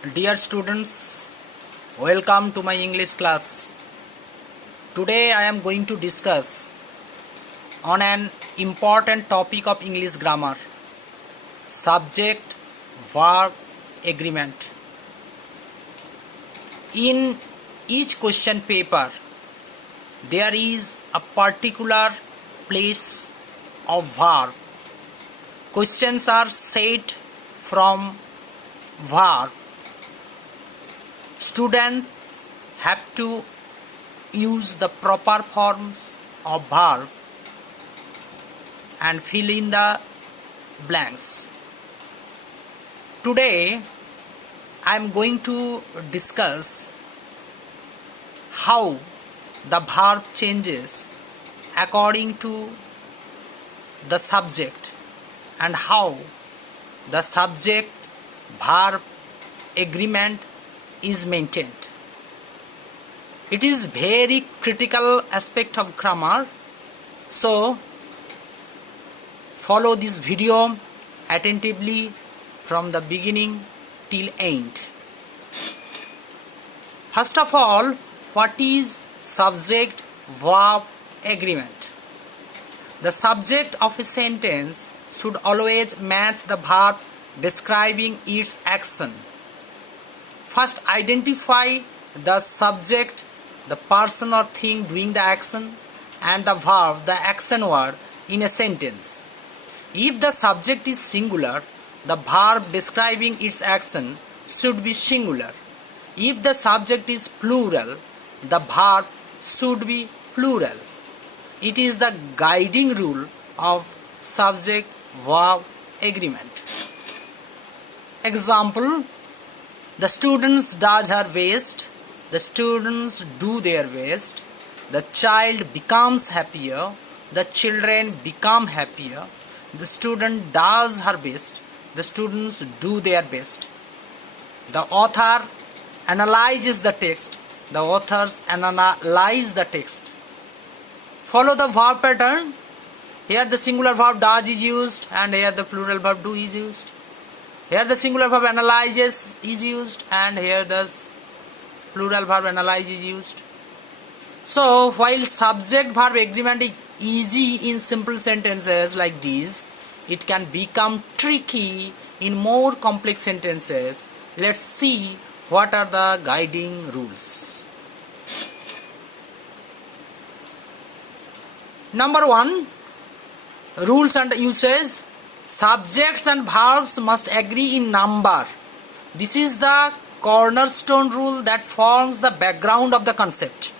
Dear students, welcome to my English class. Today I am going to discuss on an important topic of English grammar, subject verb agreement. In each question paper, there is a particular place of verb. Questions are set from verb. Students have to use the proper forms of verb and fill in the blanks. Today I am going to discuss how the verb changes according to the subject and how the subject verb agreement is maintained. It is very critical aspect of grammar, so follow this video attentively from the beginning till end. First of all, what is subject verb agreement? The subject of a sentence should always match the verb describing its action. First, identify the subject, the person or thing doing the action, and the verb, the action word in a sentence. If the subject is singular, the verb describing its action should be singular. If the subject is plural, the verb should be plural. It is the guiding rule of subject verb agreement. Example: the students does her best, the students do their best, the child becomes happier, the children become happier, the student does her best, the students do their best. The author analyzes the text, the authors analyze the text. Follow the verb pattern. Here the singular verb does is used and here the plural verb do is used. Here the singular verb analyzes is used and here the plural verb analyze is used. So while subject verb agreement is easy in simple sentences like these, it can become tricky in more complex sentences. Let's see what are the guiding rules. Number 1, rules and uses. Subjects and verbs must agree in number. This is the cornerstone rule that forms the background of the concept.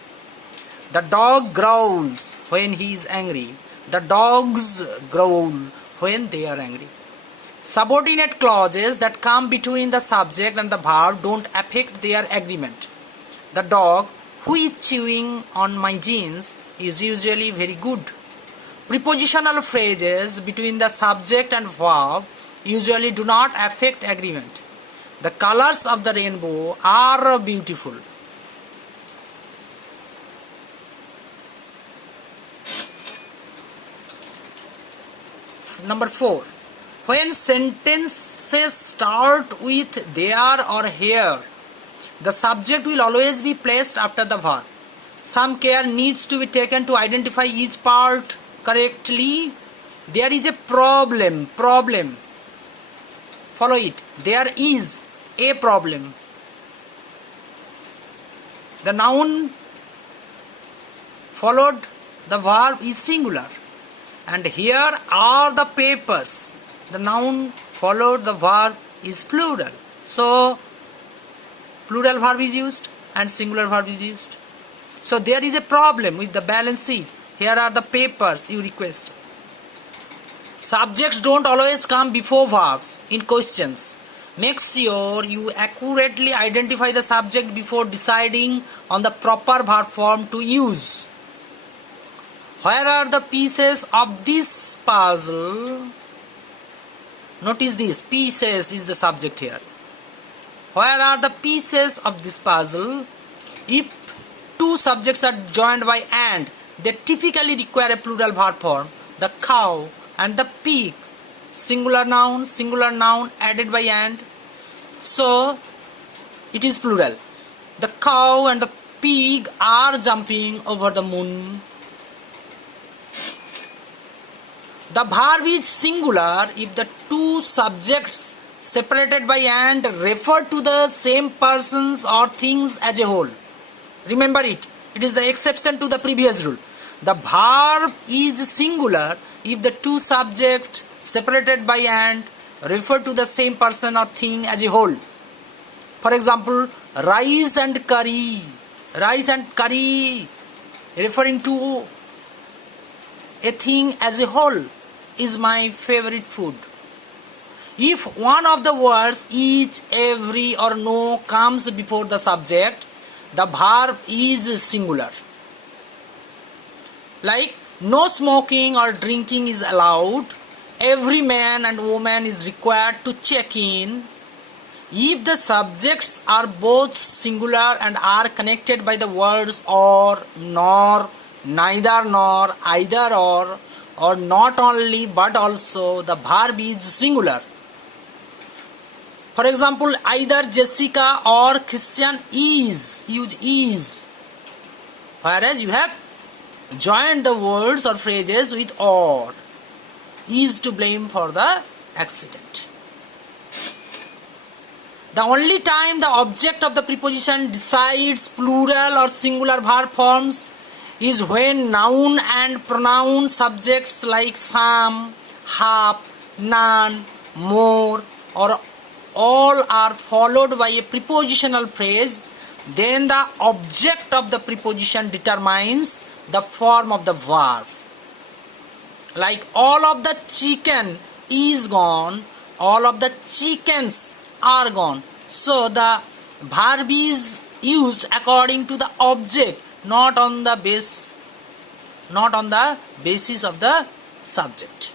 The dog growls when he is angry. The dogs growl when they are angry. Subordinate clauses that come between the subject and the verb don't affect their agreement. The dog who is chewing on my jeans is usually very good. Prepositional phrases between the subject and verb usually do not affect agreement. The colors of the rainbow are beautiful. Number 4. When sentences start with there or here, the subject will always be placed after the verb. Some care needs to be taken to identify each part correctly. There is a problem. Follow it. There is a problem. The noun followed the verb is singular. And here are the papers. The noun followed the verb is plural. So plural verb is used and singular verb is used. So there is a problem with the balance sheet. Here are the papers you request. Subjects don't always come before verbs in questions. Make sure you accurately identify the subject before deciding on the proper verb form to use. Where are the pieces of this puzzle? Notice this, pieces is the subject here. Where are the pieces of this puzzle? If two subjects are joined by and, they typically require a plural verb form. The cow and the pig, singular noun added by and. So it is plural. The cow and the pig are jumping over the moon. The verb is singular if the two subjects separated by and refer to the same persons or things as a whole. Remember it. It is the exception to the previous rule. The verb is singular if the two subjects separated by and refer to the same person or thing as a whole. For example, rice and curry. Rice and curry referring to a thing as a whole is my favorite food. If one of the words each, every or no comes before the subject, the verb is singular. Like, no smoking or drinking is allowed. Every man and woman is required to check in. If the subjects are both singular and are connected by the words or, nor, neither nor, either or not only but also, the verb is singular. For example, either Jessica or Christian is, use is. Whereas you have joined the words or phrases with or. Is to blame for the accident. The only time the object of the preposition decides plural or singular verb forms is when noun and pronoun subjects like some, half, none, more or all are followed by a prepositional phrase. Then the object of the preposition determines the form of the verb. Like, all of the chicken is gone, all of the chickens are gone. So the verb is used according to the object, not on the basis of the subject.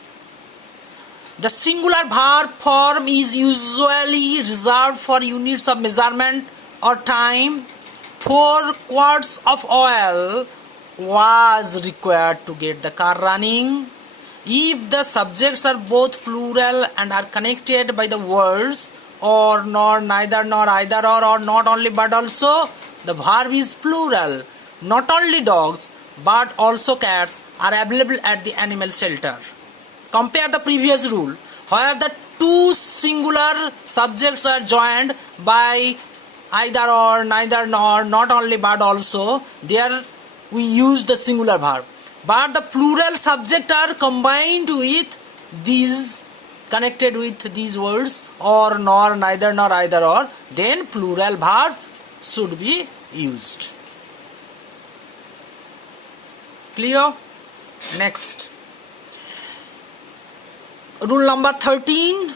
The singular verb form is usually reserved for units of measurement or time. 4 quarts of oil was required to get the car running. If the subjects are both plural and are connected by the words or, nor, neither, nor, either, or not only but also, the verb is plural. Not only dogs but also cats are available at the animal shelter. Compare the previous rule where the two singular subjects are joined by either or, neither nor, not only but also. There we use the singular verb. But the plural subject are combined with these, connected with these words or, nor, neither, nor, either, or, then plural verb should be used. Clear? Next. Rule number 13.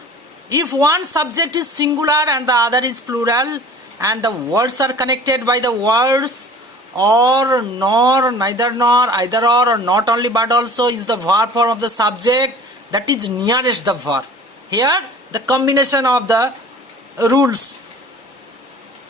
If one subject is singular and the other is plural and the words are connected by the words or, nor, neither nor, either or not only but also is the verb form of the subject that is nearest the verb. Here the combination of the rules.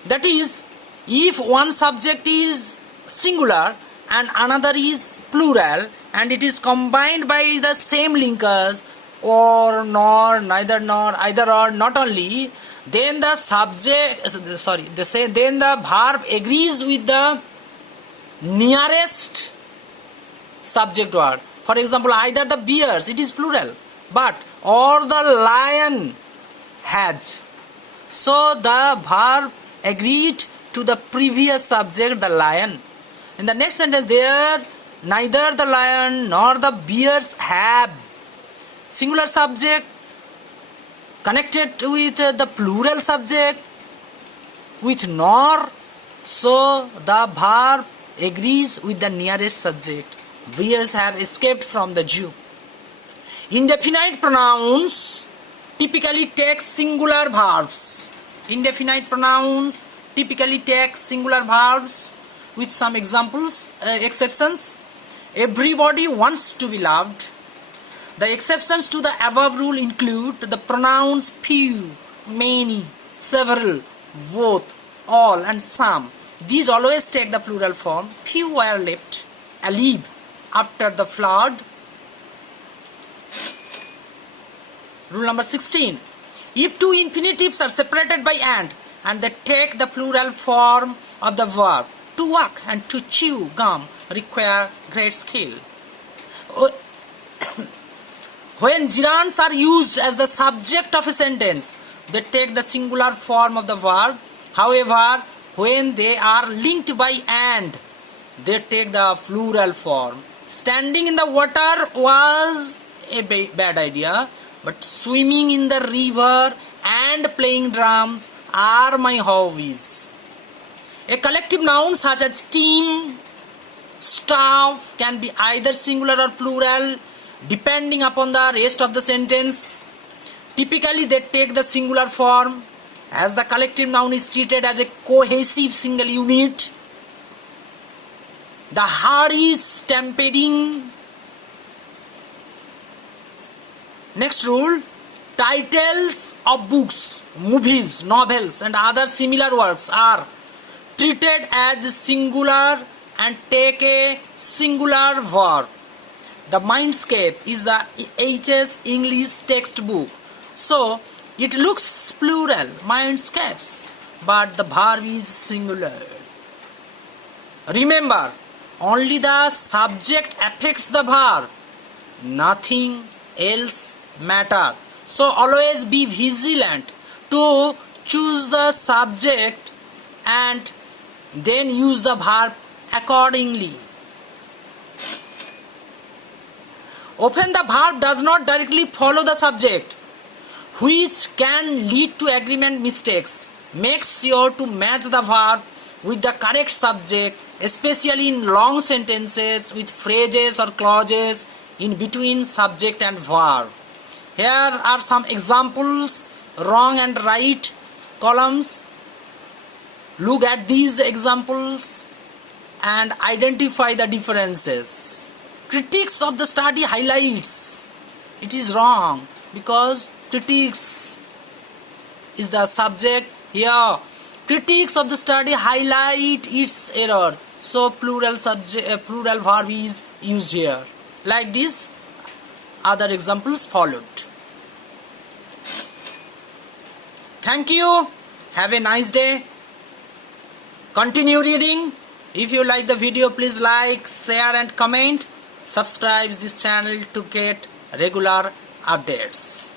That is, if one subject is singular and another is plural and it is combined by the same linkers or, nor, neither nor, either or, not only, then the then the verb agrees with the nearest subject word. For example, either the bears, it is plural, but or the lion has. So the verb agreed to the previous subject, the lion. In the next sentence, there neither the lion nor the bears have. Singular subject connected with the plural subject with nor. So the verb agrees with the nearest subject. Bears have escaped from the zoo. Indefinite pronouns typically take singular verbs. Indefinite pronouns typically take singular verbs with some exceptions. Everybody wants to be loved. The exceptions to the above rule include the pronouns few, many, several, both, all and some. These always take the plural form. Few were left alive after the flood. Rule number 16. If two infinitives are separated by and they take the plural form of the verb. To walk and to chew gum require great skill. When gerunds are used as the subject of a sentence, they take the singular form of the verb. However, when they are linked by and, they take the plural form. Standing in the water was a bad idea, but swimming in the river and playing drums are my hobbies. A collective noun such as team, staff can be either singular or plural depending upon the rest of the sentence. Typically they take the singular form as the collective noun is treated as a cohesive single unit. The heart is stampeding. Next rule, titles of books, movies, novels and other similar works are treated as singular and take a singular verb. The Mindscape is the HS English textbook, so it looks plural, mindscapes, but the verb is singular. Remember, only the subject affects the verb, nothing else matters. So always be vigilant to choose the subject and then use the verb accordingly. Often the verb does not directly follow the subject, which can lead to agreement mistakes. Make sure to match the verb with the correct subject, especially in long sentences with phrases or clauses in between subject and verb. Here are some examples, wrong and right columns. Look at these examples and identify the differences. Critics of the study highlights. It is wrong because critics is the subject here. Critics of the study highlight its error. So plural verb is used here. Like this, other examples followed. Thank you. Have a nice day. Continue reading. If you like the video, please like, share and comment. Subscribe this channel to get regular updates.